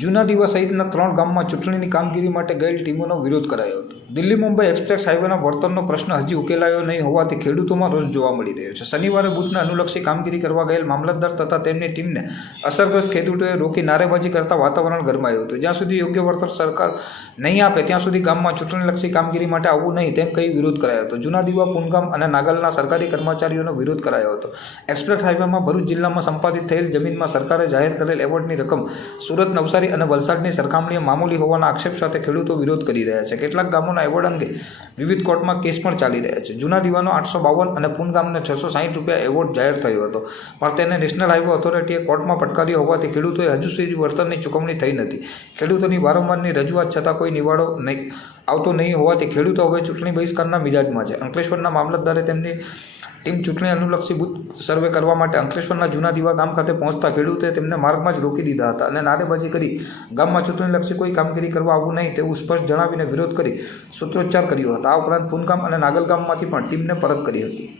જૂના દીવા સહિતના 3 ગામમાં ચૂંટણીની કામગીરી માટે ગયેલ ટીમોનો વિરોધ કરાયો હતો. દિલ્હી મુંબઈ એક્સપ્રેસ હાઈવેના વર્તનનો પ્રશ્ન હજી ઉકેલાયો નહીં હોવાથી ખેડૂતોમાં રોષ જોવા મળી રહ્યો છે. શનિવારે બૂથને અનુલક્ષી કામગીરી કરવા ગયેલ મામલતદાર તથા તેમની ટીમને અસરગ્રસ્ત ખેડૂતોએ રોકી નારેબાજી કરતા વાતાવરણ ગરમાયું હતું. જ્યાં સુધી યોગ્ય વળતર સરકાર નહીં આપે ત્યાં સુધી ગામમાં ચૂંટણીલક્ષી કામગીરી માટે આવવું નહીં તેમ કહી વિરોધ કરાયો હતો. જૂના દીવા, પૂનગામ અને નાગલના સરકારી કર્મચારીઓનો વિરોધ કરાયો હતો. એક્સપ્રેસ હાઈવેમાં ભરૂચ જિલ્લામાં સંપાદિત થયેલ જમીનમાં સરકારે જાહેર કરેલ એવોર્ડની રકમ સુરત, નવસારી અને વલસાડની સરખામણીએ મામૂલી હોવાના આક્ષેપ સાથે ખેડૂતો વિરોધ કરી રહ્યા છે. કેટલાક ગામોના એવોર્ડ અંગે વિવિધ કોર્ટમાં કેસ પણ ચાલી રહ્યા છે. જૂના દીવાનો 852 અને પૂનગામને ₹660 એવોર્ડ જાહેર થયો હતો, પણ તેને નેશનલ હાઈવે ઓથોરિટીએ કોર્ટમાં ફટકાર્યો હોવાથી ખેડૂતોએ હજુ સુધી વળતરની ચૂકવણી થઈ નથી. ખેડૂતોની વારંવારની રજૂઆત છતાં કોઈ નિવાડો આવતો નહીં હોવાથી ખેડૂતો હવે ચૂંટણી બહિષ્કારના મિજાજમાં છે. અંકલેશ્વરના મામલતદારે તેમની ટીમ ચૂંટણી અનુલક્ષી બૂથ સર્વે કરવા માટે અંકલેશ્વરના જૂના દીવા ગામ ખાતે પહોંચતા ખેડૂતોએ તેમને માર્ગમાં જ રોકી દીધા હતા અને નારેબાજી કરી ગામમાં ચૂંટણીલક્ષી કોઈ કામગીરી કરવા આવવું નહીં તેવું સ્પષ્ટ જણાવીને વિરોધ કરી સૂત્રોચ્ચાર કર્યો હતો. આ ઉપરાંત પૂનગામ અને નાગલ ગામમાંથી પણ ટીમને પરત કરી હતી.